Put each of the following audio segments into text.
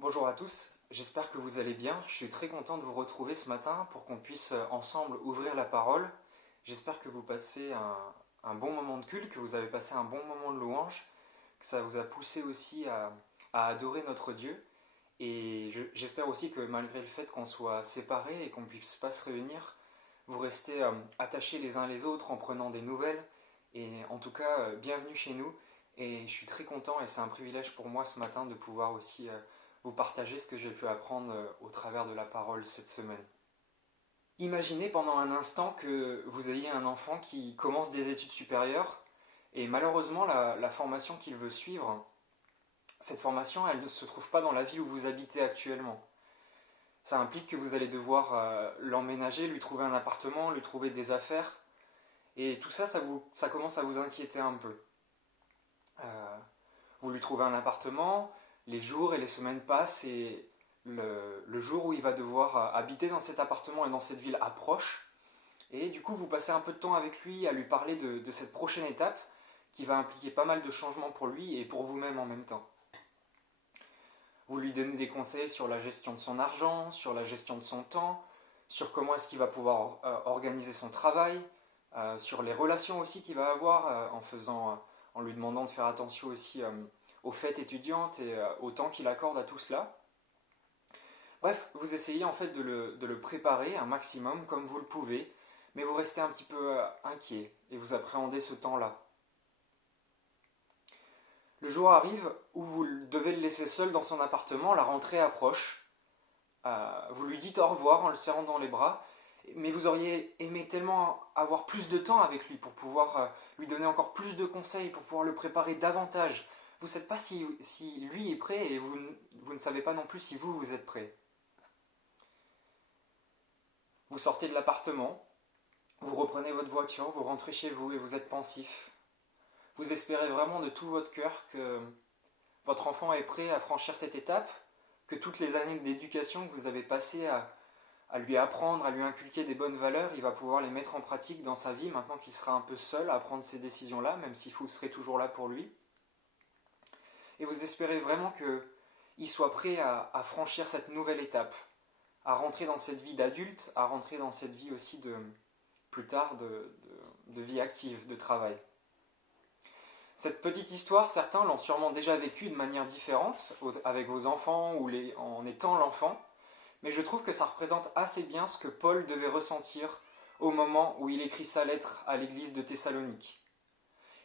Bonjour à tous, j'espère que vous allez bien. Je suis très content de vous retrouver ce matin pour qu'on puisse ensemble ouvrir la parole. J'espère que vous passez un bon moment de culte, que vous avez passé un bon moment de louange, que ça vous a poussé aussi à adorer notre Dieu. Et j'espère aussi que malgré le fait qu'on soit séparés et qu'on ne puisse pas se réunir, vous restez attachés les uns les autres en prenant des nouvelles. Et en tout cas, bienvenue chez nous. Et je suis très content et c'est un privilège pour moi ce matin de pouvoir aussi vous partager ce que j'ai pu apprendre au travers de la parole cette semaine. Imaginez pendant un instant que vous ayez un enfant qui commence des études supérieures et malheureusement la formation qu'il veut suivre, cette formation elle ne se trouve pas dans la ville où vous habitez actuellement. Ça implique que vous allez devoir l'emménager, lui trouver un appartement, lui trouver des affaires et tout ça, ça commence à vous inquiéter un peu. Vous lui trouvez un appartement, les jours et les semaines passent et le jour où il va devoir habiter dans cet appartement et dans cette ville approche. Et du coup, vous passez un peu de temps avec lui à lui parler de cette prochaine étape qui va impliquer pas mal de changements pour lui et pour vous-même en même temps. Vous lui donnez des conseils sur la gestion de son argent, sur la gestion de son temps, sur comment est-ce qu'il va pouvoir organiser son travail, sur les relations aussi qu'il va avoir en lui demandant de faire attention aussi aux fêtes étudiantes et au temps qu'il accorde à tout cela. Bref, vous essayez en fait de le préparer un maximum comme vous le pouvez, mais vous restez un petit peu inquiet et vous appréhendez ce temps-là. Le jour arrive où vous devez le laisser seul dans son appartement, la rentrée approche. Vous lui dites au revoir en le serrant dans les bras, mais vous auriez aimé tellement avoir plus de temps avec lui pour pouvoir lui donner encore plus de conseils, pour pouvoir le préparer davantage. Vous ne savez pas si lui est prêt et vous ne savez pas non plus si vous êtes prêt. Vous sortez de l'appartement, vous reprenez votre voiture, vous rentrez chez vous et vous êtes pensif. Vous espérez vraiment de tout votre cœur que votre enfant est prêt à franchir cette étape, que toutes les années d'éducation que vous avez passées à lui apprendre, à lui inculquer des bonnes valeurs, il va pouvoir les mettre en pratique dans sa vie maintenant qu'il sera un peu seul à prendre ces décisions-là, même si vous serez toujours là pour lui. Et vous espérez vraiment qu'il soit prêt à franchir cette nouvelle étape, à rentrer dans cette vie d'adulte, à rentrer dans cette vie aussi plus tard de vie active, de travail. Cette petite histoire, certains l'ont sûrement déjà vécue de manière différente, avec vos enfants ou en étant l'enfant, mais je trouve que ça représente assez bien ce que Paul devait ressentir au moment où il écrit sa lettre à l'église de Thessalonique.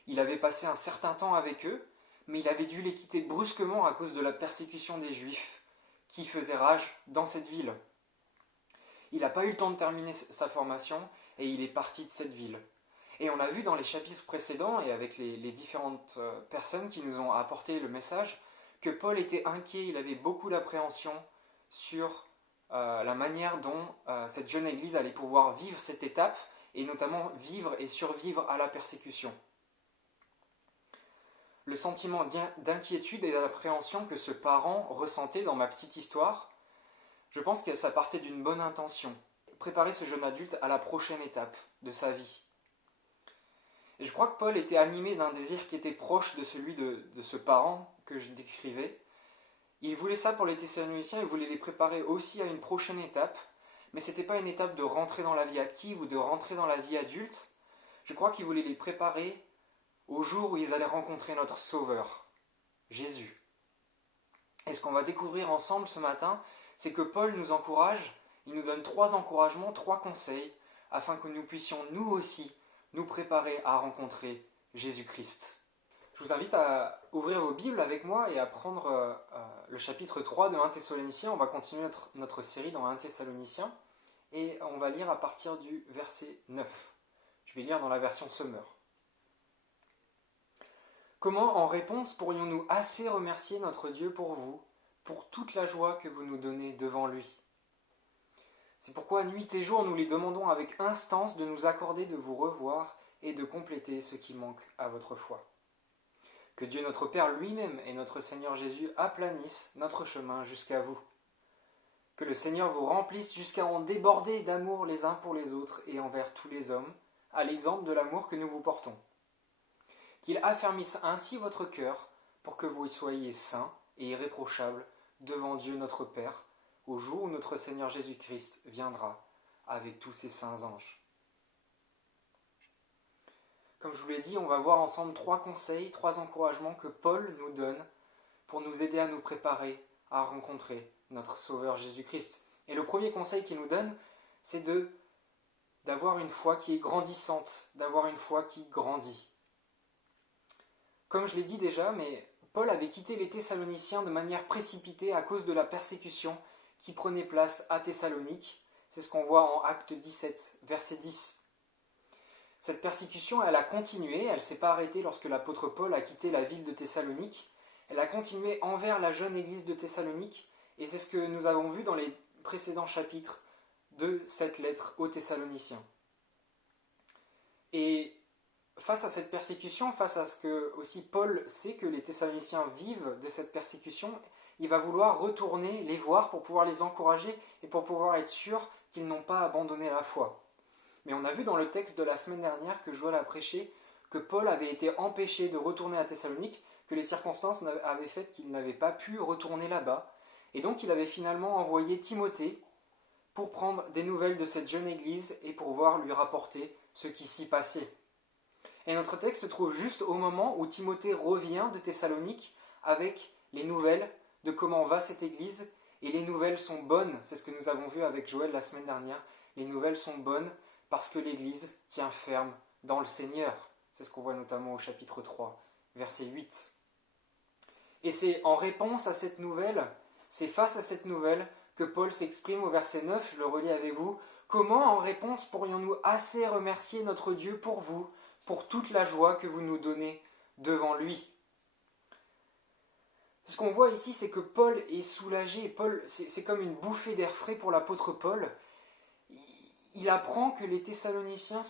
Il avait passé un certain temps avec eux, mais il avait dû les quitter brusquement à cause de la persécution des Juifs, qui faisait rage dans cette ville. Il n'a pas eu le temps de terminer sa formation et il est parti de cette ville. Et on a vu dans les chapitres précédents et avec les différentes personnes qui nous ont apporté le message que Paul était inquiet, il avait beaucoup d'appréhension sur la manière dont cette jeune église allait pouvoir vivre cette étape et notamment vivre et survivre à la persécution. Le sentiment d'inquiétude et d'appréhension que ce parent ressentait dans ma petite histoire, je pense que ça partait d'une bonne intention. Préparer ce jeune adulte à la prochaine étape de sa vie. Et je crois que Paul était animé d'un désir qui était proche de celui de ce parent que je décrivais. Il voulait ça pour les Thessaloniciens, il voulait les préparer aussi à une prochaine étape, mais ce n'était pas une étape de rentrer dans la vie active ou de rentrer dans la vie adulte. Je crois qu'il voulait les préparer au jour où ils allaient rencontrer notre Sauveur, Jésus. Et ce qu'on va découvrir ensemble ce matin, c'est que Paul nous encourage, il nous donne 3 encouragements, 3 conseils, afin que nous puissions nous aussi nous préparer à rencontrer Jésus-Christ. Je vous invite à ouvrir vos Bibles avec moi et à prendre le chapitre 3 de 1 Thessaloniciens. On va continuer notre série dans 1 Thessaloniciens et on va lire à partir du verset 9. Je vais lire dans la version Summer. Comment en réponse pourrions-nous assez remercier notre Dieu pour vous, pour toute la joie que vous nous donnez devant lui ? C'est pourquoi nuit et jour nous les demandons avec instance de nous accorder de vous revoir et de compléter ce qui manque à votre foi. Que Dieu notre Père lui-même et notre Seigneur Jésus aplanissent notre chemin jusqu'à vous. Que le Seigneur vous remplisse jusqu'à en déborder d'amour les uns pour les autres et envers tous les hommes, à l'exemple de l'amour que nous vous portons. Qu'il affermisse ainsi votre cœur pour que vous soyez saints et irréprochables devant Dieu notre Père, au jour où notre Seigneur Jésus-Christ viendra avec tous ses saints anges. Comme je vous l'ai dit, on va voir ensemble 3 conseils, 3 encouragements que Paul nous donne pour nous aider à nous préparer à rencontrer notre Sauveur Jésus-Christ. Et le premier conseil qu'il nous donne, c'est d'avoir une foi qui est grandissante, d'avoir une foi qui grandit. Comme je l'ai dit déjà, mais Paul avait quitté les Thessaloniciens de manière précipitée à cause de la persécution qui prenait place à Thessalonique. C'est ce qu'on voit en Actes 17, verset 10. Cette persécution, elle a continué, elle ne s'est pas arrêtée lorsque l'apôtre Paul a quitté la ville de Thessalonique. Elle a continué envers la jeune église de Thessalonique, et c'est ce que nous avons vu dans les précédents chapitres de cette lettre aux Thessaloniciens. Et face à cette persécution, face à ce que aussi Paul sait que les Thessaloniciens vivent de cette persécution, il va vouloir retourner les voir pour pouvoir les encourager et pour pouvoir être sûr qu'ils n'ont pas abandonné la foi. Mais on a vu dans le texte de la semaine dernière que Joël a prêché que Paul avait été empêché de retourner à Thessalonique, que les circonstances avaient fait qu'il n'avait pas pu retourner là-bas. Et donc il avait finalement envoyé Timothée pour prendre des nouvelles de cette jeune église et pour voir lui rapporter ce qui s'y passait. Et notre texte se trouve juste au moment où Timothée revient de Thessalonique avec les nouvelles de comment va cette église. Et les nouvelles sont bonnes, c'est ce que nous avons vu avec Joël la semaine dernière. Les nouvelles sont bonnes parce que l'église tient ferme dans le Seigneur. C'est ce qu'on voit notamment au chapitre 3, verset 8. Et c'est en réponse à cette nouvelle, c'est face à cette nouvelle que Paul s'exprime au verset 9, je le relis avec vous. Comment en réponse pourrions-nous assez remercier notre Dieu pour vous, pour toute la joie que vous nous donnez devant lui? Ce qu'on voit ici, c'est que Paul est soulagé. Paul, c'est comme une bouffée d'air frais pour l'apôtre Paul. Il apprend que les Thessaloniciens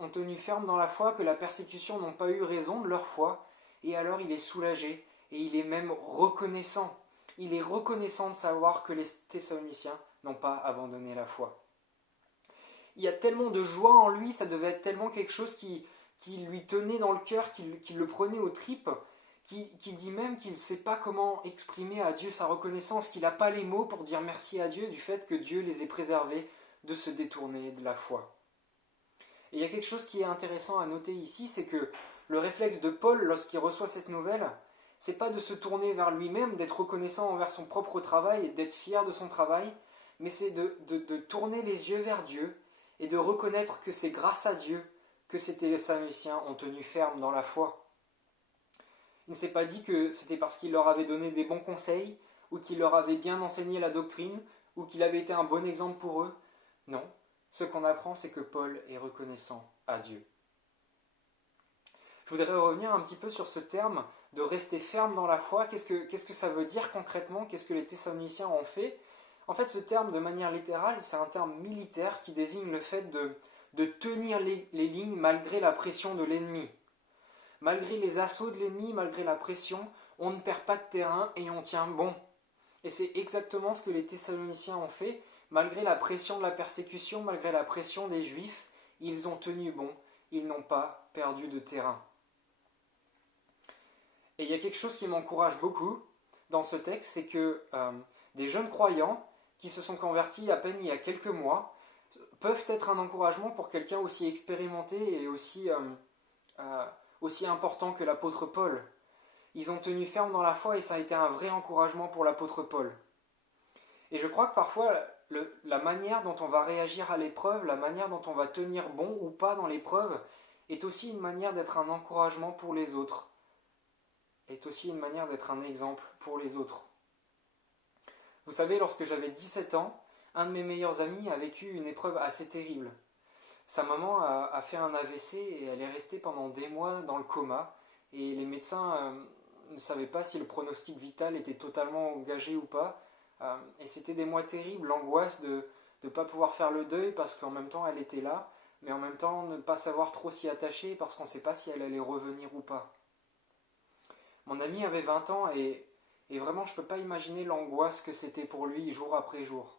ont tenu ferme dans la foi, que la persécution n'ont pas eu raison de leur foi, et alors il est soulagé, et il est même reconnaissant. Il est reconnaissant de savoir que les Thessaloniciens n'ont pas abandonné la foi. Il y a tellement de joie en lui, ça devait être tellement quelque chose qui lui tenait dans le cœur, qui le prenait aux tripes, qu'il dit même qu'il ne sait pas comment exprimer à Dieu sa reconnaissance, qu'il n'a pas les mots pour dire merci à Dieu du fait que Dieu les ait préservés de se détourner de la foi. Et il y a quelque chose qui est intéressant à noter ici, c'est que le réflexe de Paul lorsqu'il reçoit cette nouvelle, c'est pas de se tourner vers lui-même, d'être reconnaissant envers son propre travail et d'être fier de son travail, mais c'est de tourner les yeux vers Dieu et de reconnaître que c'est grâce à Dieu que ces Thessaloniciens ont tenu ferme dans la foi. Il ne s'est pas dit que c'était parce qu'il leur avait donné des bons conseils, ou qu'il leur avait bien enseigné la doctrine, ou qu'il avait été un bon exemple pour eux. Non, ce qu'on apprend, c'est que Paul est reconnaissant à Dieu. Je voudrais revenir un petit peu sur ce terme de rester ferme dans la foi. Qu'est-ce que ça veut dire concrètement? Qu'est-ce que les Thessaloniciens ont fait? En fait, ce terme, de manière littérale, c'est un terme militaire qui désigne le fait de tenir les lignes malgré la pression de l'ennemi. Malgré les assauts de l'ennemi, malgré la pression, on ne perd pas de terrain et on tient bon. Et c'est exactement ce que les Thessaloniciens ont fait. Malgré la pression de la persécution, malgré la pression des Juifs, ils ont tenu bon, ils n'ont pas perdu de terrain. Et il y a quelque chose qui m'encourage beaucoup dans ce texte, c'est que des jeunes croyants qui se sont convertis à peine il y a quelques mois peuvent être un encouragement pour quelqu'un aussi expérimenté et aussi important que l'apôtre Paul. Ils ont tenu ferme dans la foi et ça a été un vrai encouragement pour l'apôtre Paul. Et je crois que parfois, la manière dont on va réagir à l'épreuve, la manière dont on va tenir bon ou pas dans l'épreuve, est aussi une manière d'être un encouragement pour les autres. Est aussi une manière d'être un exemple pour les autres. Vous savez, lorsque j'avais 17 ans, un de mes meilleurs amis a vécu une épreuve assez terrible. Sa maman a fait un AVC et elle est restée pendant des mois dans le coma. Et les médecins ne savaient pas si le pronostic vital était totalement engagé ou pas. Et c'était des mois terribles, l'angoisse de ne pas pouvoir faire le deuil parce qu'en même temps elle était là, mais en même temps ne pas savoir trop s'y attacher parce qu'on ne sait pas si elle allait revenir ou pas. Mon ami avait 20 ans et vraiment je ne peux pas imaginer l'angoisse que c'était pour lui jour après jour.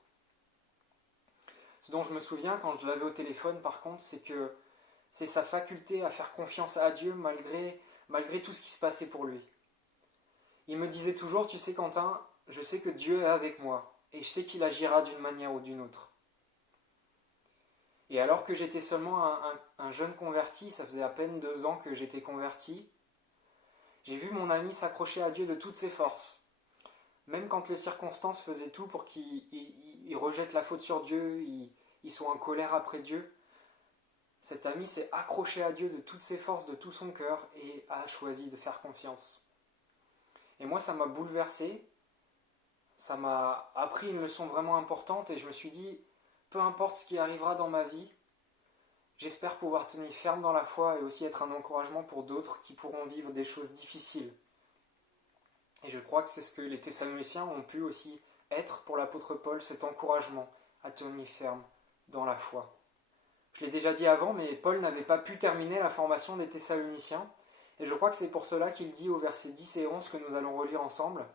Ce dont je me souviens quand je l'avais au téléphone par contre, c'est que c'est sa faculté à faire confiance à Dieu malgré tout ce qui se passait pour lui. Il me disait toujours, tu sais Quentin, je sais que Dieu est avec moi, et je sais qu'il agira d'une manière ou d'une autre. Et alors que j'étais seulement un jeune converti, ça faisait à peine 2 ans que j'étais converti, j'ai vu mon ami s'accrocher à Dieu de toutes ses forces. Même quand les circonstances faisaient tout pour qu'il rejette la faute sur Dieu, il soit en colère après Dieu, cet ami s'est accroché à Dieu de toutes ses forces, de tout son cœur, et a choisi de faire confiance. Et moi, ça m'a bouleversé, ça m'a appris une leçon vraiment importante, et je me suis dit, peu importe ce qui arrivera dans ma vie, j'espère pouvoir tenir ferme dans la foi et aussi être un encouragement pour d'autres qui pourront vivre des choses difficiles. Et je crois que c'est ce que les Thessaloniciens ont pu aussi être pour l'apôtre Paul, cet encouragement à tenir ferme dans la foi. Je l'ai déjà dit avant, mais Paul n'avait pas pu terminer la formation des Thessaloniciens, et je crois que c'est pour cela qu'il dit au verset 10 et 11 que nous allons relire ensemble.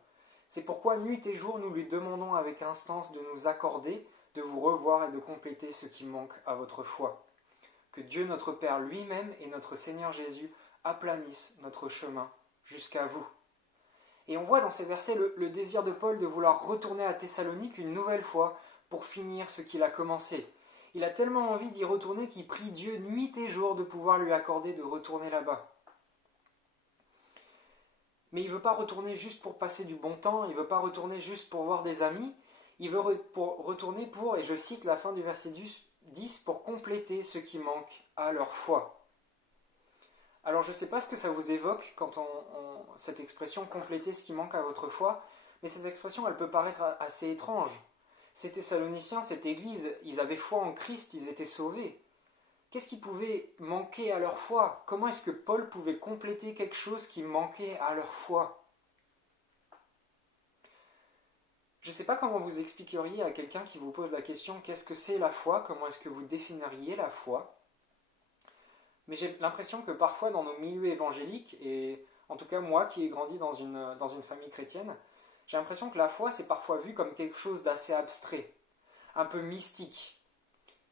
C'est pourquoi nuit et jour nous lui demandons avec instance de nous accorder, de vous revoir et de compléter ce qui manque à votre foi. Que Dieu notre Père lui-même et notre Seigneur Jésus aplanissent notre chemin jusqu'à vous. Et on voit dans ces versets le désir de Paul de vouloir retourner à Thessalonique une nouvelle fois pour finir ce qu'il a commencé. Il a tellement envie d'y retourner qu'il prie Dieu nuit et jour de pouvoir lui accorder de retourner là-bas. Mais il ne veut pas retourner juste pour passer du bon temps, il ne veut pas retourner juste pour voir des amis, il veut retourner pour, et je cite la fin du verset 10, pour compléter ce qui manque à leur foi. Alors je ne sais pas ce que ça vous évoque quand cette expression « compléter ce qui manque à votre foi », mais cette expression elle peut paraître assez étrange. Ces Thessaloniciens, cette église, ils avaient foi en Christ, ils étaient sauvés. Qu'est-ce qui pouvait manquer à leur foi? Comment est-ce que Paul pouvait compléter quelque chose qui manquait à leur foi? Je ne sais pas comment vous expliqueriez à quelqu'un qui vous pose la question « Qu'est-ce que c'est la foi ?» Comment est-ce que vous définiriez la foi? Mais j'ai l'impression que parfois dans nos milieux évangéliques, et en tout cas moi qui ai grandi dans une famille chrétienne, j'ai l'impression que la foi c'est parfois vu comme quelque chose d'assez abstrait, un peu mystique.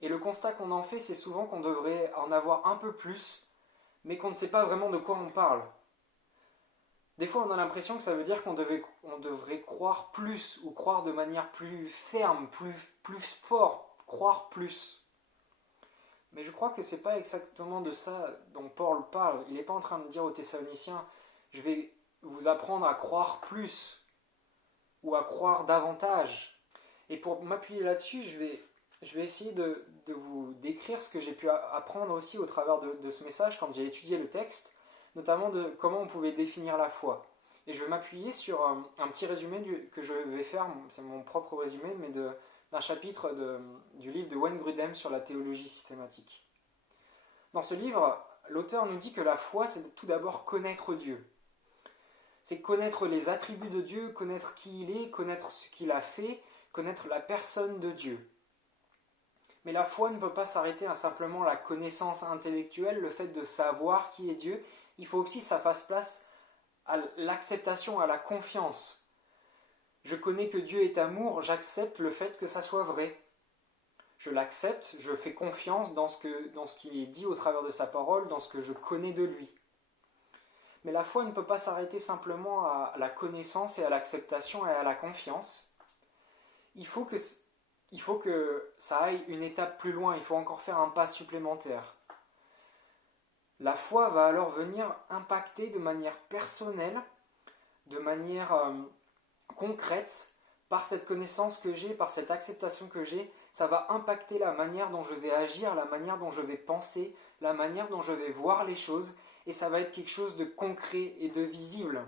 Et le constat qu'on en fait, c'est souvent qu'on devrait en avoir un peu plus, mais qu'on ne sait pas vraiment de quoi on parle. Des fois, on a l'impression que ça veut dire qu'on devrait croire plus, ou croire de manière plus ferme, plus fort, croire plus. Mais je crois que ce n'est pas exactement de ça dont Paul parle. Il n'est pas en train de dire aux Thessaloniciens, je vais vous apprendre à croire plus, ou à croire davantage. Et pour m'appuyer là-dessus, je vais essayer de vous décrire ce que j'ai pu apprendre aussi au travers de ce message quand j'ai étudié le texte, notamment de comment on pouvait définir la foi. Et je vais m'appuyer sur un petit résumé que je vais faire, c'est mon propre résumé, mais d'un chapitre du livre de Wayne Grudem sur la théologie systématique. Dans ce livre, l'auteur nous dit que la foi, c'est tout d'abord connaître Dieu. C'est connaître les attributs de Dieu, connaître qui il est, connaître ce qu'il a fait, connaître la personne de Dieu. Mais la foi ne peut pas s'arrêter à simplement la connaissance intellectuelle, le fait de savoir qui est Dieu. Il faut aussi que ça fasse place à l'acceptation, à la confiance. Je connais que Dieu est amour, j'accepte le fait que ça soit vrai. Je l'accepte, je fais confiance dans ce qui est dit au travers de sa parole, dans ce que je connais de lui. Mais la foi ne peut pas s'arrêter simplement à la connaissance et à l'acceptation et à la confiance. Il faut que ça aille une étape plus loin, il faut encore faire un pas supplémentaire. La foi va alors venir impacter de manière personnelle, de manière concrète, par cette connaissance que j'ai, par cette acceptation que j'ai, ça va impacter la manière dont je vais agir, la manière dont je vais penser, la manière dont je vais voir les choses, et ça va être quelque chose de concret et de visible.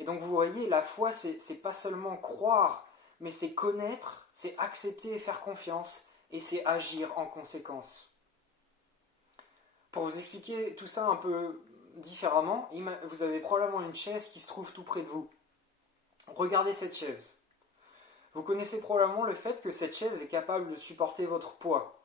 Et donc vous voyez, la foi, c'est pas seulement croire, mais c'est connaître, c'est accepter et faire confiance, et c'est agir en conséquence. Pour vous expliquer tout ça un peu différemment, vous avez probablement une chaise qui se trouve tout près de vous. Regardez cette chaise. Vous connaissez probablement le fait que cette chaise est capable de supporter votre poids.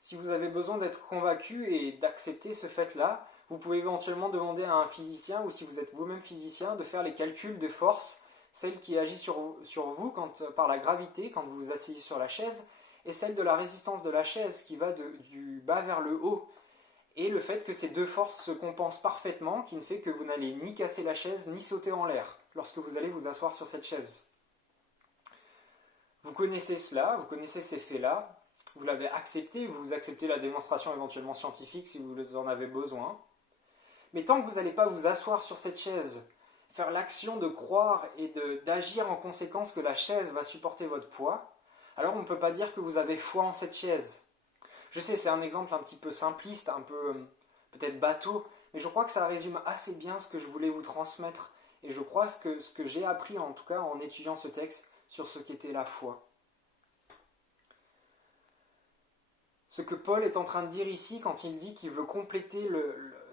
Si vous avez besoin d'être convaincu et d'accepter ce fait-là, vous pouvez éventuellement demander à un physicien, ou si vous êtes vous-même physicien, de faire les calculs de force, celle qui agit sur vous par la gravité quand vous vous asseyez sur la chaise, et celle de la résistance de la chaise qui va du bas vers le haut. et le fait que ces deux forces se compensent parfaitement, qui ne fait que vous n'allez ni casser la chaise, ni sauter en l'air, lorsque vous allez vous asseoir sur cette chaise. Vous connaissez cela, vous connaissez ces faits-là, vous l'avez accepté, vous acceptez la démonstration éventuellement scientifique si vous en avez besoin. Mais tant que vous n'allez pas vous asseoir sur cette chaise, faire l'action de croire et d'agir en conséquence que la chaise va supporter votre poids, alors on ne peut pas dire que vous avez foi en cette chaise. Je sais, c'est un exemple un petit peu simpliste, un peu peut-être bateau, mais je crois que ça résume assez bien ce que je voulais vous transmettre. Et je crois ce que j'ai appris, en tout cas en étudiant ce texte, sur ce qu'était la foi. Ce que Paul est en train de dire ici, quand il dit qu'il veut compléter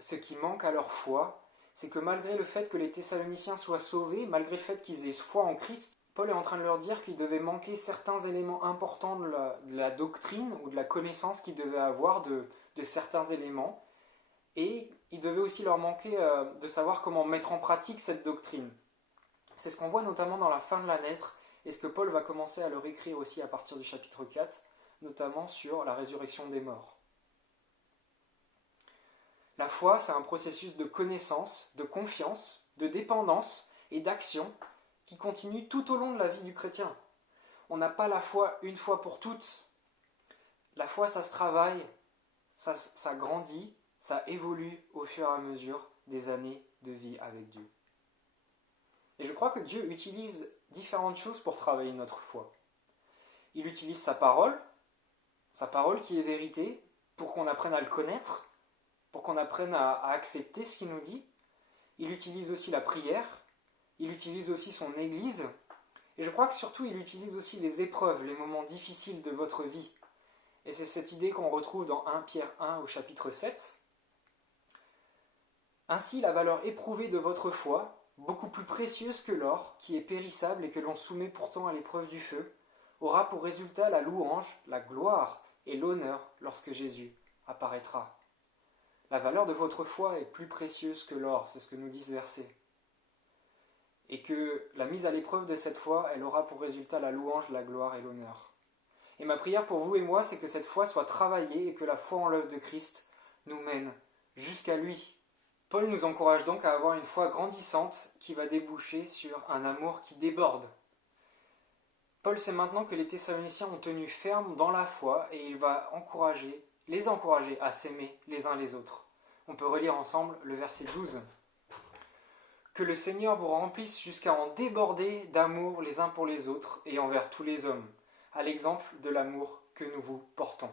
ce qui manque à leur foi, c'est que malgré le fait que les Thessaloniciens soient sauvés, malgré le fait qu'ils aient foi en Christ, Paul est en train de leur dire qu'il devait manquer certains éléments importants de la doctrine ou de la connaissance qu'ils devaient avoir de certains éléments. Et il devait aussi leur manquer de savoir comment mettre en pratique cette doctrine. C'est ce qu'on voit notamment dans la fin de la lettre, et ce que Paul va commencer à leur écrire aussi à partir du chapitre 4, notamment sur la résurrection des morts. La foi, c'est un processus de connaissance, de confiance, de dépendance et d'action qui continue tout au long de la vie du chrétien. On n'a pas la foi une fois pour toutes. La foi, ça se travaille, ça grandit, ça évolue au fur et à mesure des années de vie avec Dieu. Et je crois que Dieu utilise différentes choses pour travailler notre foi. Il utilise sa parole qui est vérité, pour qu'on apprenne à le connaître, pour qu'on apprenne à accepter ce qu'il nous dit. Il utilise aussi la prière, il utilise aussi son Église, et je crois que surtout il utilise aussi les épreuves, les moments difficiles de votre vie. Et c'est cette idée qu'on retrouve dans 1 Pierre 1 au chapitre 7. Ainsi, la valeur éprouvée de votre foi, beaucoup plus précieuse que l'or, qui est périssable et que l'on soumet pourtant à l'épreuve du feu, aura pour résultat la louange, la gloire et l'honneur lorsque Jésus apparaîtra. La valeur de votre foi est plus précieuse que l'or, c'est ce que nous dit ce verset. Et que la mise à l'épreuve de cette foi, elle aura pour résultat la louange, la gloire et l'honneur. Et ma prière pour vous et moi, c'est que cette foi soit travaillée et que la foi en l'œuvre de Christ nous mène jusqu'à lui. Paul nous encourage donc à avoir une foi grandissante qui va déboucher sur un amour qui déborde. Paul sait maintenant que les Thessaloniciens ont tenu ferme dans la foi et il va les encourager à s'aimer les uns les autres. On peut relire ensemble le verset 12. Que le Seigneur vous remplisse jusqu'à en déborder d'amour les uns pour les autres et envers tous les hommes, à l'exemple de l'amour que nous vous portons.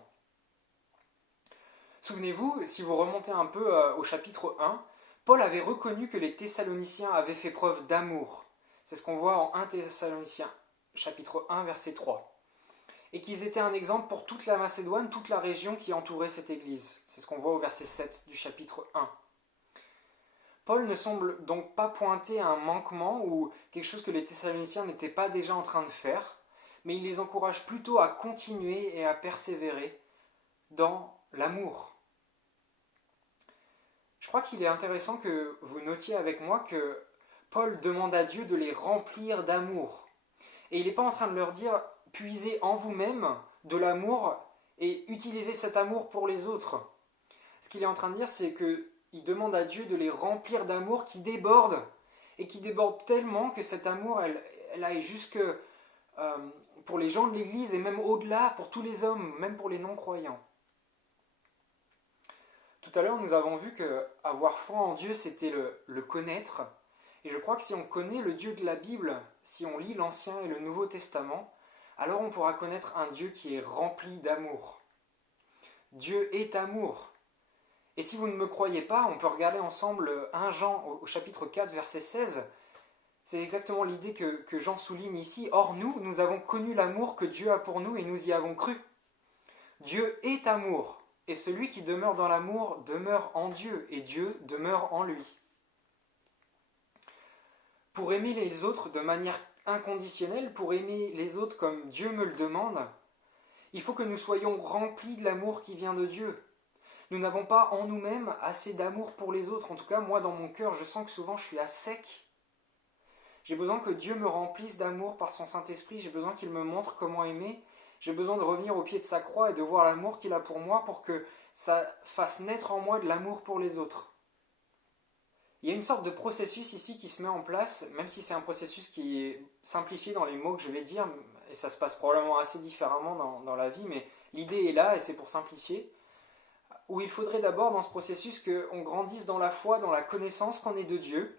Souvenez-vous, si vous remontez un peu au chapitre 1, Paul avait reconnu que les Thessaloniciens avaient fait preuve d'amour. C'est ce qu'on voit en 1 Thessaloniciens, chapitre 1, verset 3. Et qu'ils étaient un exemple pour toute la Macédoine, toute la région qui entourait cette église. C'est ce qu'on voit au verset 7 du chapitre 1. Paul ne semble donc pas pointer à un manquement ou quelque chose que les Thessaloniciens n'étaient pas déjà en train de faire, mais il les encourage plutôt à continuer et à persévérer dans l'amour. Je crois qu'il est intéressant que vous notiez avec moi que Paul demande à Dieu de les remplir d'amour. Et il n'est pas en train de leur dire « puisez en vous-même de l'amour et utilisez cet amour pour les autres ». Ce qu'il est en train de dire, c'est qu'il demande à Dieu de les remplir d'amour qui déborde, et qui déborde tellement que cet amour, elle aille jusque pour les gens de l'Église et même au-delà, pour tous les hommes, même pour les non-croyants. Tout à l'heure, nous avons vu qu'avoir foi en Dieu, c'était le connaître. Et je crois que si on connaît le Dieu de la Bible, si on lit l'Ancien et le Nouveau Testament, alors on pourra connaître un Dieu qui est rempli d'amour. Dieu est amour. Et si vous ne me croyez pas, on peut regarder ensemble 1 Jean au chapitre 4, verset 16. C'est exactement l'idée que Jean souligne ici. « Or nous avons connu l'amour que Dieu a pour nous et nous y avons cru. Dieu est amour. Et celui qui demeure dans l'amour demeure en Dieu, et Dieu demeure en lui. » Pour aimer les autres de manière inconditionnelle, pour aimer les autres comme Dieu me le demande, il faut que nous soyons remplis de l'amour qui vient de Dieu. Nous n'avons pas en nous-mêmes assez d'amour pour les autres. En tout cas, moi, dans mon cœur, je sens que souvent je suis à sec. J'ai besoin que Dieu me remplisse d'amour par son Saint-Esprit. J'ai besoin qu'il me montre comment aimer. J'ai besoin de revenir au pied de sa croix et de voir l'amour qu'il a pour moi pour que ça fasse naître en moi de l'amour pour les autres. Il y a une sorte de processus ici qui se met en place, même si c'est un processus qui est simplifié dans les mots que je vais dire, et ça se passe probablement assez différemment dans la vie, mais l'idée est là, et c'est pour simplifier, où il faudrait d'abord dans ce processus qu'on grandisse dans la foi, dans la connaissance qu'on est de Dieu.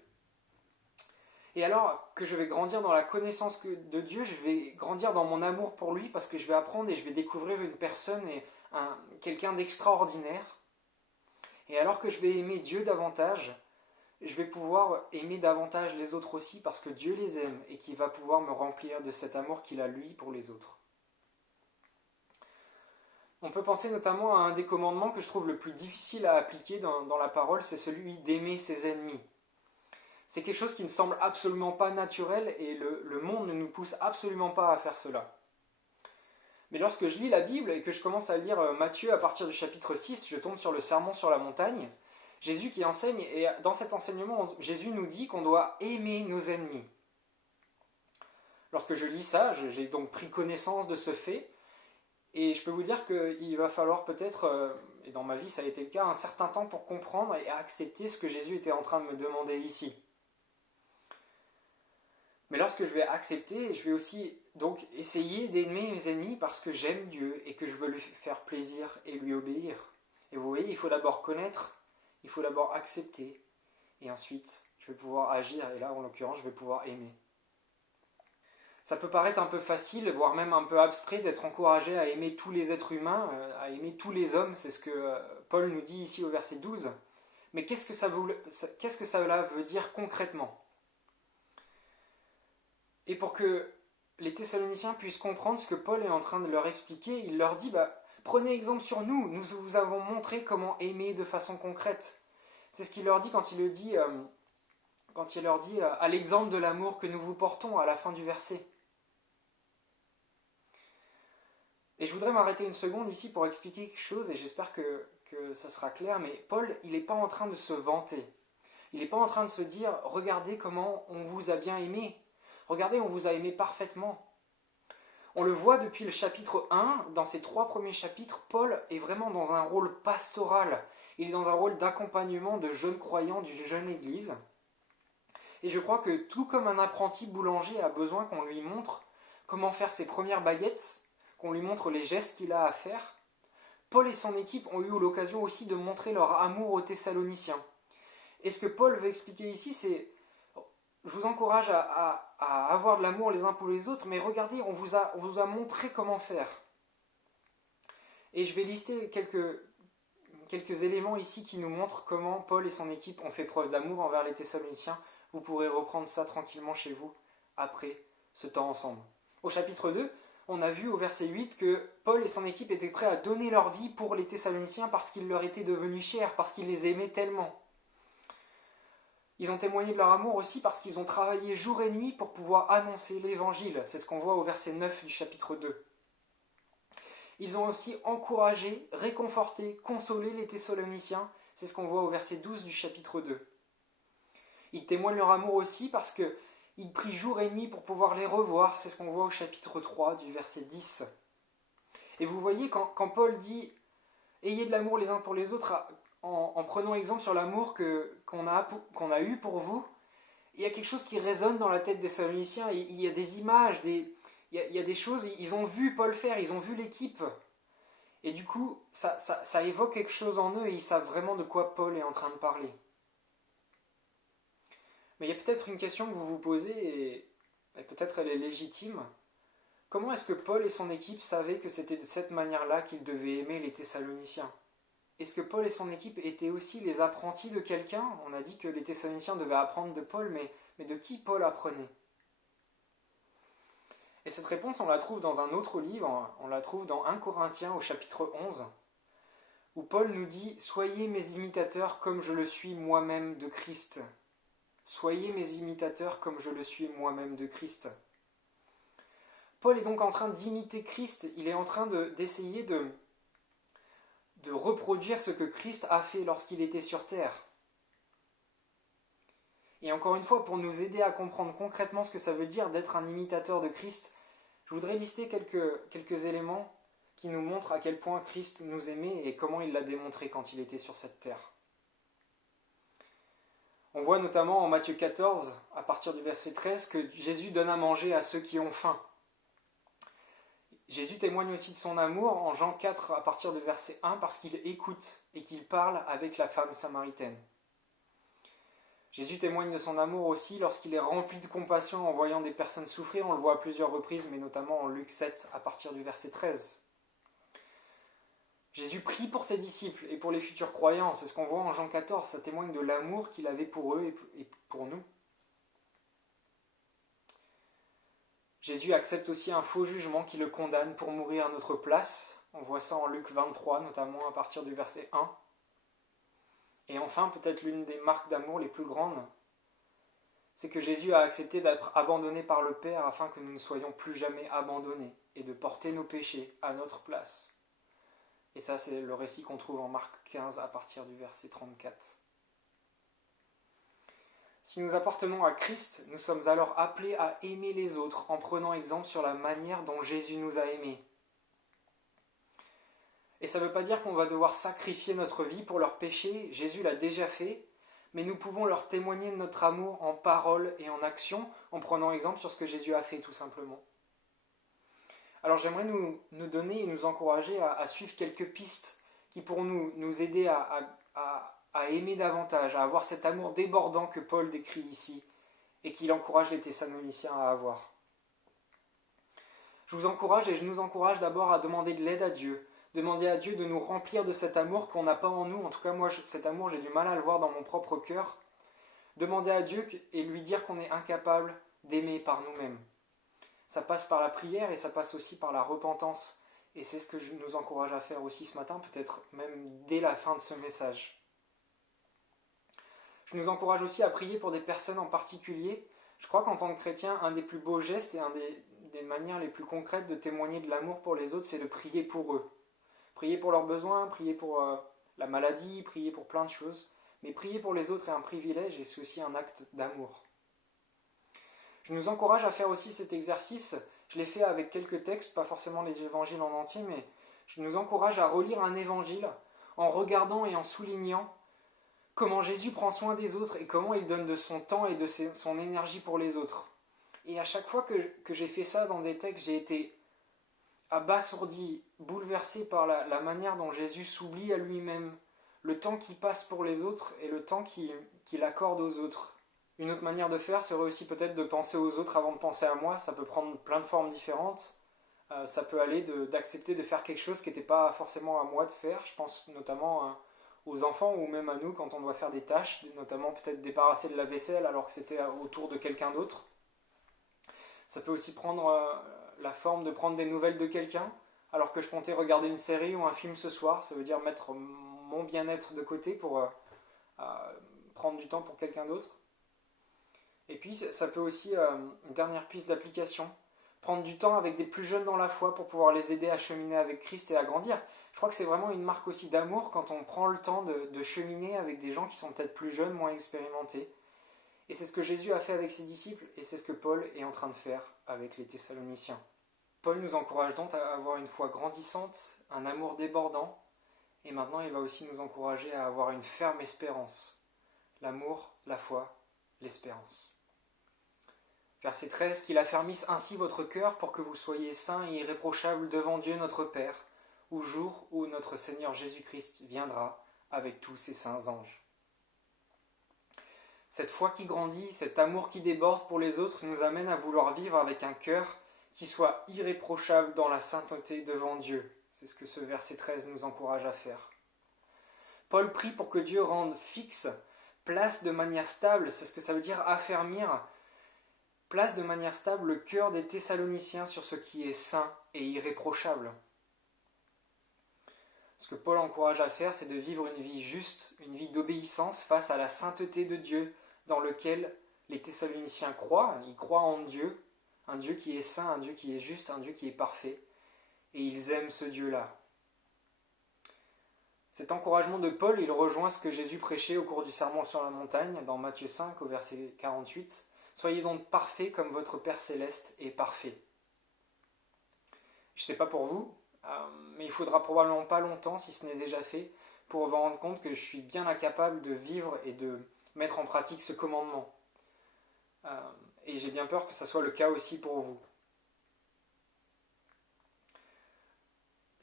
Et alors que je vais grandir dans la connaissance de Dieu, je vais grandir dans mon amour pour lui, parce que je vais apprendre et je vais découvrir une personne et quelqu'un d'extraordinaire. Et alors que je vais aimer Dieu davantage, je vais pouvoir aimer davantage les autres aussi, parce que Dieu les aime et qu'il va pouvoir me remplir de cet amour qu'il a lui pour les autres. On peut penser notamment à un des commandements que je trouve le plus difficile à appliquer dans la parole, c'est celui d'aimer ses ennemis. C'est quelque chose qui ne semble absolument pas naturel et le monde ne nous pousse absolument pas à faire cela. Mais lorsque je lis la Bible et que je commence à lire Matthieu à partir du chapitre 6, je tombe sur le sermon sur la montagne, Jésus qui enseigne, et dans cet enseignement, Jésus nous dit qu'on doit aimer nos ennemis. Lorsque je lis ça, j'ai donc pris connaissance de ce fait, et je peux vous dire qu'il va falloir peut-être, et dans ma vie ça a été le cas, un certain temps pour comprendre et accepter ce que Jésus était en train de me demander ici. Mais lorsque je vais accepter, je vais aussi donc essayer d'aimer mes ennemis parce que j'aime Dieu et que je veux lui faire plaisir et lui obéir. Et vous voyez, il faut d'abord connaître, il faut d'abord accepter, et ensuite je vais pouvoir agir, et là en l'occurrence je vais pouvoir aimer. Ça peut paraître un peu facile, voire même un peu abstrait d'être encouragé à aimer tous les êtres humains, à aimer tous les hommes, c'est ce que Paul nous dit ici au verset 12. Mais qu'est-ce que cela veut dire concrètement ? Et pour que les Thessaloniciens puissent comprendre ce que Paul est en train de leur expliquer, il leur dit, prenez exemple sur nous, nous vous avons montré comment aimer de façon concrète. C'est ce qu'il leur dit quand il leur dit à l'exemple de l'amour que nous vous portons à la fin du verset. Et je voudrais m'arrêter une seconde ici pour expliquer quelque chose, et j'espère que ça sera clair, mais Paul, il n'est pas en train de se vanter. Il n'est pas en train de se dire, regardez comment on vous a bien aimé. Regardez, on vous a aimé parfaitement. On le voit depuis le chapitre 1, dans ces 3 premiers chapitres, Paul est vraiment dans un rôle pastoral. Il est dans un rôle d'accompagnement de jeunes croyants d'une jeune église. Et je crois que tout comme un apprenti boulanger a besoin qu'on lui montre comment faire ses premières baguettes, qu'on lui montre les gestes qu'il a à faire, Paul et son équipe ont eu l'occasion aussi de montrer leur amour aux Thessaloniciens. Et ce que Paul veut expliquer ici, c'est, je vous encourage à avoir de l'amour les uns pour les autres, mais regardez, on vous a montré comment faire. Et je vais lister quelques éléments ici qui nous montrent comment Paul et son équipe ont fait preuve d'amour envers les Thessaloniciens. Vous pourrez reprendre ça tranquillement chez vous après ce temps ensemble. Au chapitre 2, on a vu au verset 8 que Paul et son équipe étaient prêts à donner leur vie pour les Thessaloniciens parce qu'ils leur étaient devenus chers, parce qu'ils les aimaient tellement. Ils ont témoigné de leur amour aussi parce qu'ils ont travaillé jour et nuit pour pouvoir annoncer l'évangile. C'est ce qu'on voit au verset 9 du chapitre 2. Ils ont aussi encouragé, réconforté, consolé les Thessaloniciens. C'est ce qu'on voit au verset 12 du chapitre 2. Ils témoignent leur amour aussi parce qu'ils prient jour et nuit pour pouvoir les revoir. C'est ce qu'on voit au chapitre 3 du verset 10. Et vous voyez, quand Paul dit « Ayez de l'amour les uns pour les autres », en prenant exemple sur l'amour qu'on a eu pour vous, il y a quelque chose qui résonne dans la tête des Thessaloniciens. Il y a des images, il y a des choses, ils ont vu Paul faire, ils ont vu l'équipe. Et du coup, ça évoque quelque chose en eux et ils savent vraiment de quoi Paul est en train de parler. Mais il y a peut-être une question que vous vous posez, et peut-être elle est légitime. Comment est-ce que Paul et son équipe savaient que c'était de cette manière-là qu'ils devaient aimer les Thessaloniciens ? Est-ce que Paul et son équipe étaient aussi les apprentis de quelqu'un ? On a dit que les Thessaloniciens devaient apprendre de Paul, mais de qui Paul apprenait ? Et cette réponse, on la trouve dans un autre livre, on la trouve dans 1 Corinthiens au chapitre 11, où Paul nous dit « Soyez mes imitateurs comme je le suis moi-même de Christ. Soyez mes imitateurs comme je le suis moi-même de Christ. » Paul est donc en train d'imiter Christ, il est en train d'essayer de reproduire ce que Christ a fait lorsqu'il était sur terre. Et encore une fois, pour nous aider à comprendre concrètement ce que ça veut dire d'être un imitateur de Christ, je voudrais lister quelques éléments qui nous montre à quel point Christ nous aimait et comment il l'a démontré quand il était sur cette terre. On voit notamment en Matthieu 14, à partir du verset 13, que Jésus donne à manger à ceux qui ont faim. Jésus témoigne aussi de son amour en Jean 4, à partir du verset 1, parce qu'il écoute et qu'il parle avec la femme samaritaine. Jésus témoigne de son amour aussi lorsqu'il est rempli de compassion en voyant des personnes souffrir. On le voit à plusieurs reprises, mais notamment en Luc 7, à partir du verset 13. Jésus prie pour ses disciples et pour les futurs croyants. C'est ce qu'on voit en Jean 14. Ça témoigne de l'amour qu'il avait pour eux et pour nous. Jésus accepte aussi un faux jugement qui le condamne pour mourir à notre place. On voit ça en Luc 23, notamment à partir du verset 1. Et enfin, peut-être l'une des marques d'amour les plus grandes, c'est que Jésus a accepté d'être abandonné par le Père afin que nous ne soyons plus jamais abandonnés et de porter nos péchés à notre place. Et ça, c'est le récit qu'on trouve en Marc 15 à partir du verset 34. Si nous appartenons à Christ, nous sommes alors appelés à aimer les autres en prenant exemple sur la manière dont Jésus nous a aimés. Et ça ne veut pas dire qu'on va devoir sacrifier notre vie pour leurs péchés, Jésus l'a déjà fait, mais nous pouvons leur témoigner de notre amour en parole et en action en prenant exemple sur ce que Jésus a fait tout simplement. Alors j'aimerais nous donner et nous encourager à suivre quelques pistes qui pourront nous aider à aimer davantage, à avoir cet amour débordant que Paul décrit ici et qu'il encourage les Thessaloniciens à avoir. Je vous encourage et je nous encourage d'abord à demander de l'aide à Dieu, demander à Dieu de nous remplir de cet amour qu'on n'a pas en nous. En tout cas moi cet amour j'ai du mal à le voir dans mon propre cœur. Demander à Dieu et lui dire qu'on est incapable d'aimer par nous-mêmes. Ça passe par la prière et ça passe aussi par la repentance. Et c'est ce que je nous encourage à faire aussi ce matin, peut-être même dès la fin de ce message. Je nous encourage aussi à prier pour des personnes en particulier. Je crois qu'en tant que chrétien, un des plus beaux gestes et des manières les plus concrètes de témoigner de l'amour pour les autres, c'est de prier pour eux. Prier pour leurs besoins, prier pour la maladie, prier pour plein de choses. Mais prier pour les autres est un privilège et c'est aussi un acte d'amour. Je nous encourage à faire aussi cet exercice. Je l'ai fait avec quelques textes, pas forcément les évangiles en entier, mais je nous encourage à relire un évangile en regardant et en soulignant comment Jésus prend soin des autres et comment il donne de son temps et de son énergie pour les autres. Et à chaque fois que j'ai fait ça dans des textes, j'ai été abasourdi, bouleversé par la manière dont Jésus s'oublie à lui-même, le temps qu'il passe pour les autres et le temps qu'il accorde aux autres. Une autre manière de faire serait aussi peut-être de penser aux autres avant de penser à moi. Ça peut prendre plein de formes différentes. Ça peut aller d'accepter de faire quelque chose qui n'était pas forcément à moi de faire. Je pense notamment aux enfants ou même à nous quand on doit faire des tâches, notamment peut-être débarrasser de la vaisselle alors que c'était autour de quelqu'un d'autre. Ça peut aussi prendre la forme de prendre des nouvelles de quelqu'un alors que je comptais regarder une série ou un film ce soir. Ça veut dire mettre mon bien-être de côté pour prendre du temps pour quelqu'un d'autre. Et puis ça peut aussi, une dernière piste d'application, prendre du temps avec des plus jeunes dans la foi pour pouvoir les aider à cheminer avec Christ et à grandir. Je crois que c'est vraiment une marque aussi d'amour quand on prend le temps de cheminer avec des gens qui sont peut-être plus jeunes, moins expérimentés. Et c'est ce que Jésus a fait avec ses disciples et c'est ce que Paul est en train de faire avec les Thessaloniciens. Paul nous encourage donc à avoir une foi grandissante, un amour débordant, et maintenant il va aussi nous encourager à avoir une ferme espérance. L'amour, la foi, l'espérance. Verset 13, qu'il affermisse ainsi votre cœur pour que vous soyez saints et irréprochables devant Dieu notre Père, au jour où notre Seigneur Jésus-Christ viendra avec tous ses saints anges. Cette foi qui grandit, cet amour qui déborde pour les autres nous amène à vouloir vivre avec un cœur qui soit irréprochable dans la sainteté devant Dieu. C'est ce que ce verset 13 nous encourage à faire. Paul prie pour que Dieu rende fixe, place de manière stable, c'est ce que ça veut dire affermir, place de manière stable le cœur des Thessaloniciens sur ce qui est saint et irréprochable. Ce que Paul encourage à faire, c'est de vivre une vie juste, une vie d'obéissance face à la sainteté de Dieu, dans lequel les Thessaloniciens croient. Ils croient en Dieu, un Dieu qui est saint, un Dieu qui est juste, un Dieu qui est parfait. Et ils aiment ce Dieu-là. Cet encouragement de Paul, il rejoint ce que Jésus prêchait au cours du Sermon sur la montagne, dans Matthieu 5, au verset 48. « Soyez donc parfaits comme votre Père céleste est parfait. » Je ne sais pas pour vous, mais il faudra probablement pas longtemps, si ce n'est déjà fait, pour vous rendre compte que je suis bien incapable de vivre et de mettre en pratique ce commandement. Et j'ai bien peur que ça soit le cas aussi pour vous.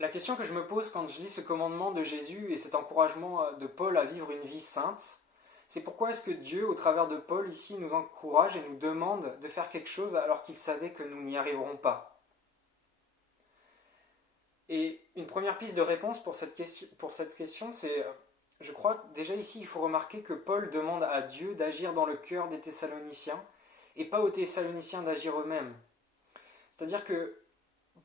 La question que je me pose quand je lis ce commandement de Jésus et cet encouragement de Paul à vivre une vie sainte, c'est pourquoi est-ce que Dieu, au travers de Paul ici, nous encourage et nous demande de faire quelque chose alors qu'il savait que nous n'y arriverons pas. Et une première piste de réponse pour cette question, c'est, je crois déjà ici, il faut remarquer que Paul demande à Dieu d'agir dans le cœur des Thessaloniciens et pas aux Thessaloniciens d'agir eux-mêmes. C'est-à-dire que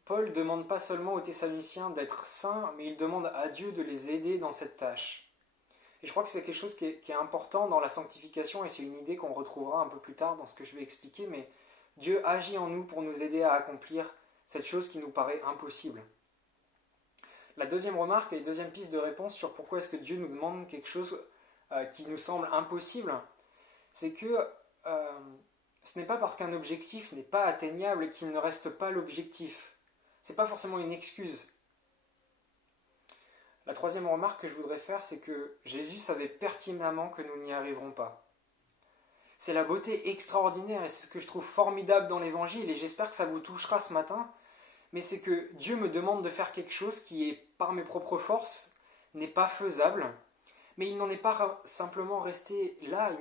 Paul ne demande pas seulement aux Thessaloniciens d'être saints, mais il demande à Dieu de les aider dans cette tâche. Et je crois que c'est quelque chose qui est important dans la sanctification, et c'est une idée qu'on retrouvera un peu plus tard dans ce que je vais expliquer, mais Dieu agit en nous pour nous aider à accomplir cette chose qui nous paraît impossible. La deuxième remarque et deuxième piste de réponse sur pourquoi est-ce que Dieu nous demande quelque chose qui nous semble impossible, c'est que ce n'est pas parce qu'un objectif n'est pas atteignable qu'il ne reste pas l'objectif. Ce n'est pas forcément une excuse. La troisième remarque que je voudrais faire, c'est que Jésus savait pertinemment que nous n'y arriverons pas. C'est la beauté extraordinaire et c'est ce que je trouve formidable dans l'Évangile et j'espère que ça vous touchera ce matin, mais c'est que Dieu me demande de faire quelque chose qui est, par mes propres forces, n'est pas faisable, mais il n'en est pas simplement resté là,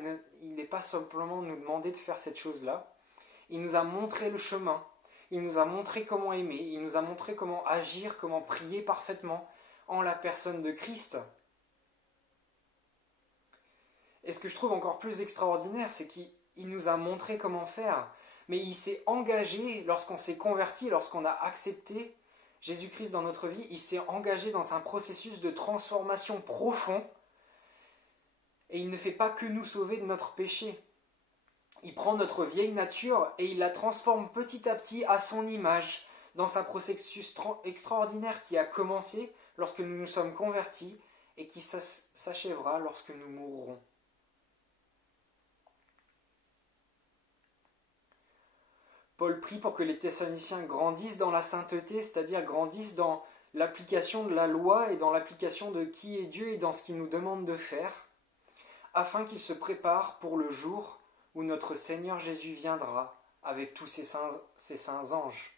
il n'est pas simplement nous demander de faire cette chose-là, il nous a montré le chemin. Il nous a montré comment aimer, il nous a montré comment agir, comment prier parfaitement en la personne de Christ. Et ce que je trouve encore plus extraordinaire, c'est qu'il nous a montré comment faire, mais il s'est engagé lorsqu'on s'est converti, lorsqu'on a accepté Jésus-Christ dans notre vie, il s'est engagé dans un processus de transformation profond, et il ne fait pas que nous sauver de notre péché. Il prend notre vieille nature et il la transforme petit à petit à son image dans un processus extraordinaire qui a commencé lorsque nous nous sommes convertis et qui s'achèvera lorsque nous mourrons. Paul prie pour que les Thessaloniciens grandissent dans la sainteté, c'est-à-dire grandissent dans l'application de la loi et dans l'application de qui est Dieu et dans ce qu'il nous demande de faire, afin qu'ils se préparent pour le jour où notre Seigneur Jésus viendra avec tous ses saints anges.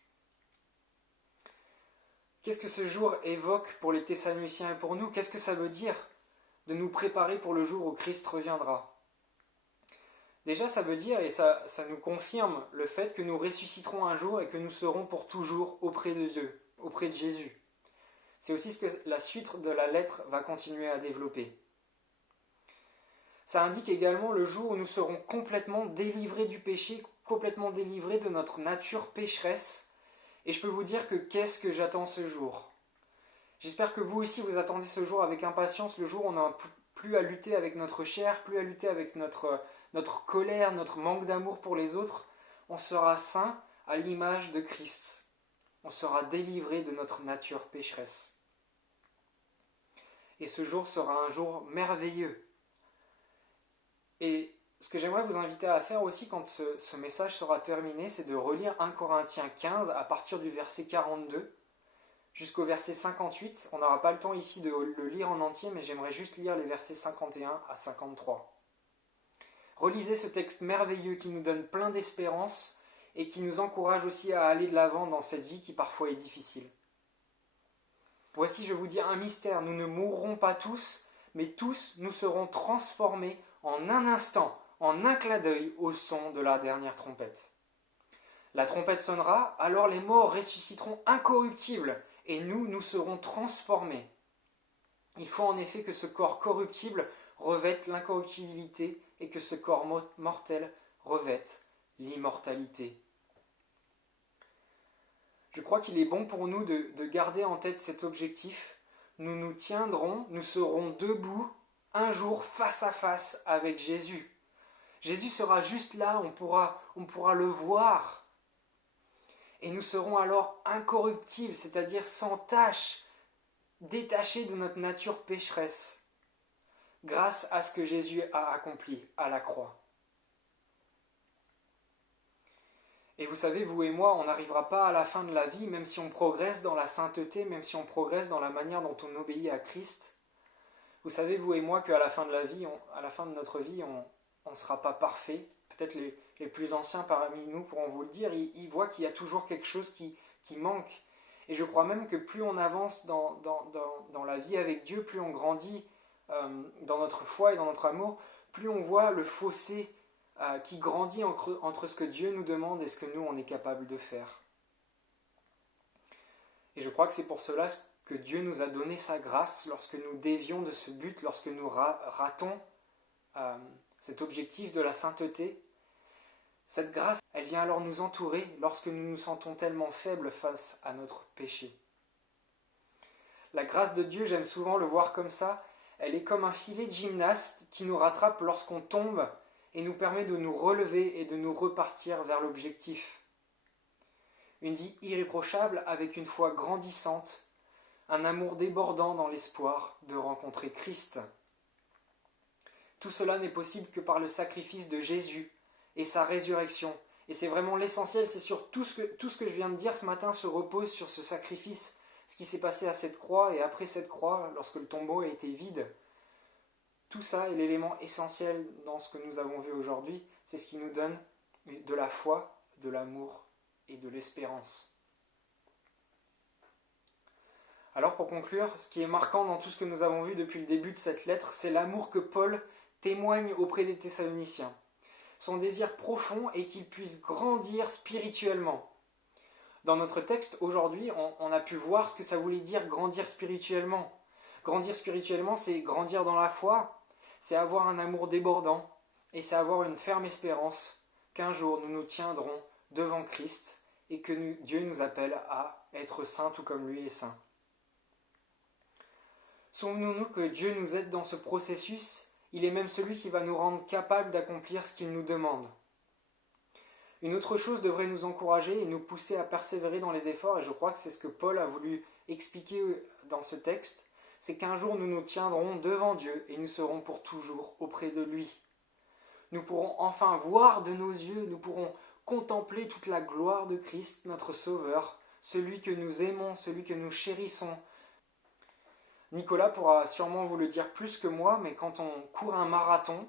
Qu'est-ce que ce jour évoque pour les Thessaloniciens et pour nous? Qu'est-ce que ça veut dire de nous préparer pour le jour où Christ reviendra? Déjà, ça veut dire, et ça nous confirme le fait que nous ressusciterons un jour et que nous serons pour toujours auprès de Dieu, auprès de Jésus. C'est aussi ce que la suite de la lettre va continuer à développer. Ça indique également le jour où nous serons complètement délivrés du péché, complètement délivrés de notre nature pécheresse. Et je peux vous dire que qu'est-ce que j'attends ce jour? J'espère que vous aussi vous attendez ce jour avec impatience, le jour où on n'a plus à lutter avec notre chair, plus à lutter avec notre colère, notre manque d'amour pour les autres. On sera saint à l'image de Christ. On sera délivré de notre nature pécheresse. Et ce jour sera un jour merveilleux. Et ce que j'aimerais vous inviter à faire aussi quand ce message sera terminé, c'est de relire 1 Corinthiens 15 à partir du verset 42 jusqu'au verset 58. On n'aura pas le temps ici de le lire en entier, mais j'aimerais juste lire les versets 51 à 53. Relisez ce texte merveilleux qui nous donne plein d'espérance et qui nous encourage aussi à aller de l'avant dans cette vie qui parfois est difficile. Voici, je vous dis un mystère, nous ne mourrons pas tous, mais tous nous serons transformés en un instant, en un clin d'œil au son de la dernière trompette. La trompette sonnera, alors les morts ressusciteront incorruptibles, et nous serons transformés. Il faut en effet que ce corps corruptible revête l'incorruptibilité et que ce corps mortel revête l'immortalité. Je crois qu'il est bon pour nous de garder en tête cet objectif. Nous nous tiendrons, nous serons debout un jour face à face avec Jésus. Jésus sera juste là, on pourra le voir. Et nous serons alors incorruptibles, c'est-à-dire sans tache, détachés de notre nature pécheresse, grâce à ce que Jésus a accompli à la croix. Et vous savez, vous et moi, on n'arrivera pas à la fin de la vie, même si on progresse dans la sainteté, même si on progresse dans la manière dont on obéit à Christ. Vous savez, vous et moi, qu'à la fin de la vie, à la fin de notre vie, on ne sera pas parfait. Peut-être les plus anciens parmi nous pourront vous le dire. Ils voient qu'il y a toujours quelque chose qui manque. Et je crois même que plus on avance dans la vie avec Dieu, plus on grandit dans notre foi et dans notre amour, plus on voit le fossé qui grandit entre ce que Dieu nous demande et ce que nous, on est capable de faire. Et je crois que c'est pour cela que Dieu nous a donné sa grâce lorsque nous dévions de ce but, lorsque nous ratons cet objectif de la sainteté. Cette grâce, elle vient alors nous entourer lorsque nous nous sentons tellement faibles face à notre péché. La grâce de Dieu, j'aime souvent le voir comme ça, elle est comme un filet de gymnaste qui nous rattrape lorsqu'on tombe et nous permet de nous relever et de nous repartir vers l'objectif. Une vie irréprochable avec une foi grandissante, un amour débordant dans l'espoir de rencontrer Christ. Tout cela n'est possible que par le sacrifice de Jésus et sa résurrection. Et c'est vraiment l'essentiel, c'est sur tout ce que je viens de dire ce matin se repose sur ce sacrifice, ce qui s'est passé à cette croix et après cette croix, lorsque le tombeau a été vide. Tout ça est l'élément essentiel dans ce que nous avons vu aujourd'hui, c'est ce qui nous donne de la foi, de l'amour et de l'espérance. Alors pour conclure, ce qui est marquant dans tout ce que nous avons vu depuis le début de cette lettre, c'est l'amour que Paul témoigne auprès des Thessaloniciens. Son désir profond est qu'ils puissent grandir spirituellement. Dans notre texte aujourd'hui, on a pu voir ce que ça voulait dire grandir spirituellement. Grandir spirituellement, c'est grandir dans la foi, c'est avoir un amour débordant, et c'est avoir une ferme espérance qu'un jour nous nous tiendrons devant Christ et que Dieu nous appelle à être saints tout comme lui est saint. Souvenons-nous que Dieu nous aide dans ce processus, il est même celui qui va nous rendre capables d'accomplir ce qu'il nous demande. Une autre chose devrait nous encourager et nous pousser à persévérer dans les efforts, et je crois que c'est ce que Paul a voulu expliquer dans ce texte, c'est qu'un jour nous nous tiendrons devant Dieu et nous serons pour toujours auprès de lui. Nous pourrons enfin voir de nos yeux, nous pourrons contempler toute la gloire de Christ, notre Sauveur, celui que nous aimons, celui que nous chérissons. Nicolas pourra sûrement vous le dire plus que moi, mais quand on court un marathon,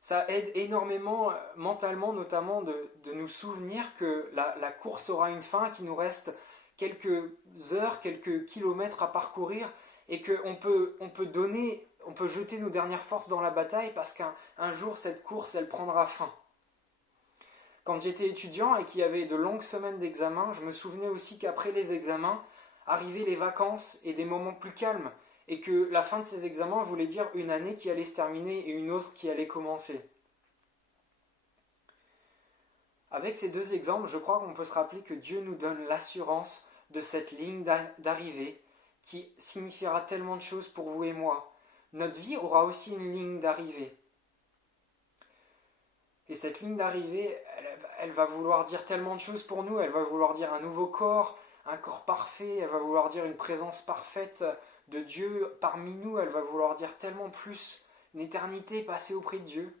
ça aide énormément mentalement notamment de nous souvenir que la course aura une fin, qu'il nous reste quelques heures, quelques kilomètres à parcourir et qu'on peut jeter nos dernières forces dans la bataille parce qu'un jour cette course elle prendra fin. Quand j'étais étudiant et qu'il y avait de longues semaines d'examens, je me souvenais aussi qu'après les examens arrivaient les vacances et des moments plus calmes et que la fin de ces examens voulait dire une année qui allait se terminer et une autre qui allait commencer. Avec ces deux exemples, je crois qu'on peut se rappeler que Dieu nous donne l'assurance de cette ligne d'arrivée qui signifiera tellement de choses pour vous et moi. Notre vie aura aussi une ligne d'arrivée. Et cette ligne d'arrivée, elle va vouloir dire tellement de choses pour nous. Elle va vouloir dire un nouveau corps, un corps parfait. Elle va vouloir dire une présence parfaite de Dieu parmi nous. Elle va vouloir dire tellement plus, une éternité passée auprès de Dieu.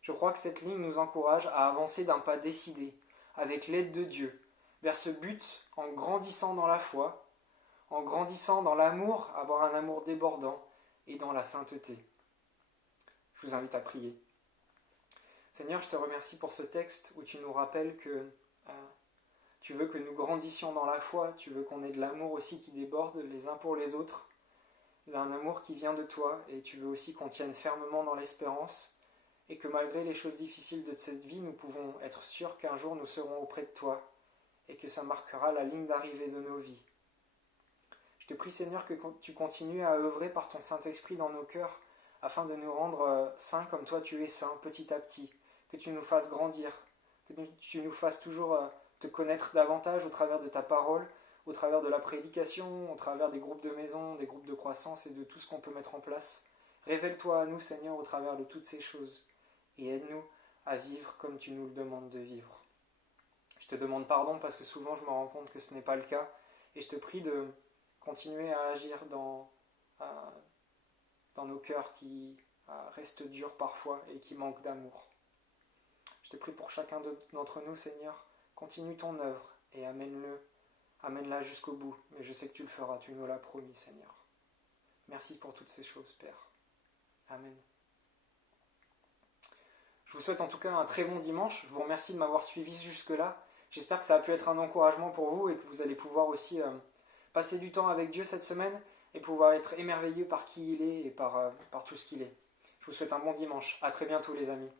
Je crois que cette ligne nous encourage à avancer d'un pas décidé, avec l'aide de Dieu, vers ce but en grandissant dans la foi, en grandissant dans l'amour, avoir un amour débordant et dans la sainteté. Je vous invite à prier. Seigneur, je te remercie pour ce texte où tu nous rappelles que tu veux que nous grandissions dans la foi, tu veux qu'on ait de l'amour aussi qui déborde les uns pour les autres, un amour qui vient de toi, et tu veux aussi qu'on tienne fermement dans l'espérance, et que malgré les choses difficiles de cette vie, nous pouvons être sûrs qu'un jour nous serons auprès de toi, et que ça marquera la ligne d'arrivée de nos vies. Je te prie Seigneur que tu continues à œuvrer par ton Saint-Esprit dans nos cœurs, afin de nous rendre saints comme toi tu es saint, petit à petit, que tu nous fasses grandir, que tu nous fasses toujours te connaître davantage au travers de ta parole, au travers de la prédication, au travers des groupes de maison, des groupes de croissance et de tout ce qu'on peut mettre en place. Révèle-toi à nous Seigneur au travers de toutes ces choses et aide-nous à vivre comme tu nous le demandes de vivre. Je te demande pardon parce que souvent je me rends compte que ce n'est pas le cas et je te prie de continuer à agir dans nos cœurs qui restent durs parfois et qui manquent d'amour. Je te prie pour chacun d'entre nous, Seigneur. Continue ton œuvre et amène-la jusqu'au bout. Mais je sais que tu le feras, tu nous l'as promis, Seigneur. Merci pour toutes ces choses, Père. Amen. Je vous souhaite en tout cas un très bon dimanche. Je vous remercie de m'avoir suivi jusque-là. J'espère que ça a pu être un encouragement pour vous et que vous allez pouvoir aussi passer du temps avec Dieu cette semaine et pouvoir être émerveillé par qui il est et par tout ce qu'il est. Je vous souhaite un bon dimanche. À très bientôt les amis.